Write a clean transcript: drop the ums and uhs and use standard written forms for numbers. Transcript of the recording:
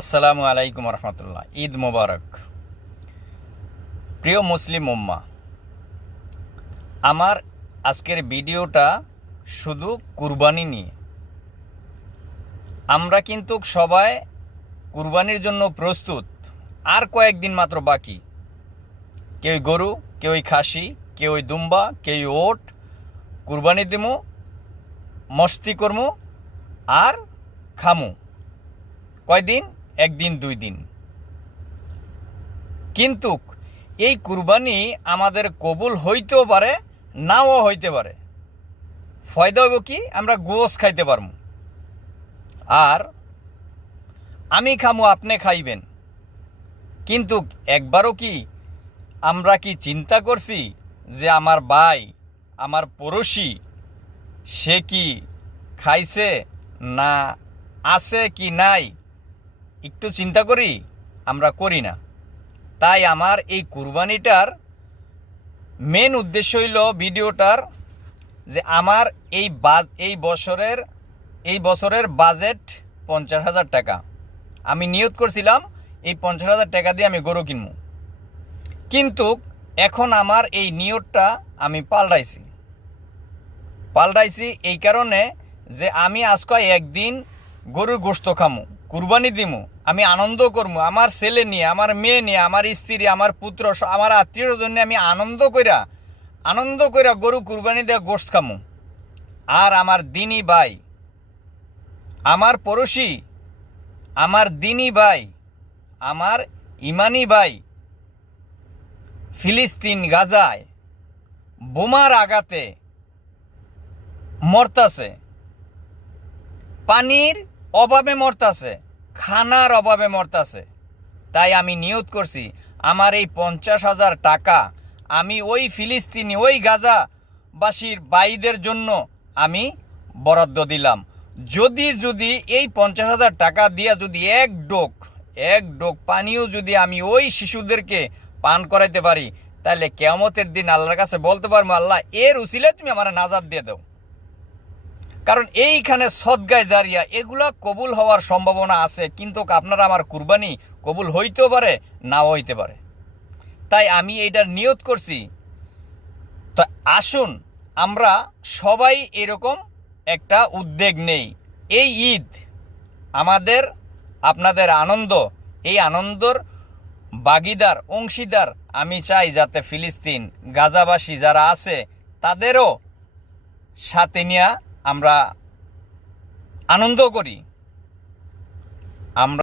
আসসালামু আলাইকুম রহমতুল্লাহ। ঈদ মোবারক। প্রিয় মুসলিম উম্মা, আমার আজকের ভিডিওটা শুধু কুরবানি নিয়ে। আমরা কিন্তু সবাই কুরবানির জন্য প্রস্তুত। আর কয়েকদিন মাত্র বাকি। কেউ গরু, কেউ খাসি, কেউ দুম্বা, কেউ ওট কুরবানি দিমু, মস্তি করমু আর খামু। কয়দিন? একদিন 2 দিন। কিন্তু এই কুরবানি আমাদের কবুল হইতেও পারে, নাও হইতে পারে। ফায়দা হইব কি? আমরা গোশ খাইতে পারবো। আর আমি খামু, আপনি খাইবেন। কিন্তু একবারও কি আমরা কি চিন্তা করছি যে আমার ভাই, আমার পড়োশি, সে কি খাইছে না আছে কি নাই? একটু চিন্তা করি? আমরা করি না। তাই আমার এই কুরবানিটার মেন উদ্দেশ্য হইল ভিডিওটার যে আমার এই বছরের বাজেট 50,000 টাকা। আমি নিয়ত করছিলাম এই 50,000 টাকা দিয়ে আমি গরু কিনবো। কিন্তু এখন আমার এই নিয়তটা আমি পাল্টাইছি এই কারণে যে আমি আজকে একদিন গরুর গোশত খামু, কুরবানি দিমু, আমি আনন্দ করবো। আমার ছেলে নিয়ে, আমার মেয়ে নিয়ে, আমার স্ত্রী, আমার পুত্র, আমার আত্মীয়র জন্য আমি আনন্দ কইরা গরু কুরবানি দিয়ে গোশত খামু। আর আমার দিনী ভাই, আমার পড়োশি, আমার দিনী ভাই, আমার ইমানি ভাই ফিলিস্তিন গাজায় বোমার আঘাতে মরতাছে, পানির অভাবে মরতাছে, খানার অভাবে মরতাছে। তাই আমি নিয়ত করছি আমার এই 50,000 টাকা আমি ওই ফিলিস্তিনি, ওই গাজাবাসীর ভাইদের জন্য আমি বরাদ্দ দিলাম। যদি এই 50,000 টাকা দিয়ে যদি এক ডোক পানিও যদি আমি ওই শিশুদেরকে পান করাইতে পারি, তাহলে কিয়ামতের দিন আল্লাহর কাছে বলতে পারবো, আল্লাহ এর উসিলায় তুমি আমার নাজাত দিয়ে দাও। কারণ এইখানে সদগায় জারিয়া এগুলা কবুল হওয়ার সম্ভাবনা আছে, কিন্তু আপনারা আমার কুরবানি কবুল হইতেও পারে, নাও হইতে পারে। তাই আমি এইটার নিয়ত করছি। তো আসুন আমরা সবাই এরকম একটা উদ্যোগ নেই। এই ঈদ আমাদের আপনাদের আনন্দ, এই আনন্দর ভাগীদার, অংশীদার আমি চাই যাতে ফিলিস্তিন গাজাবাসী যারা আছে তাদেরও সাথে নিয়ে আমরা আনন্দ করি। আমরা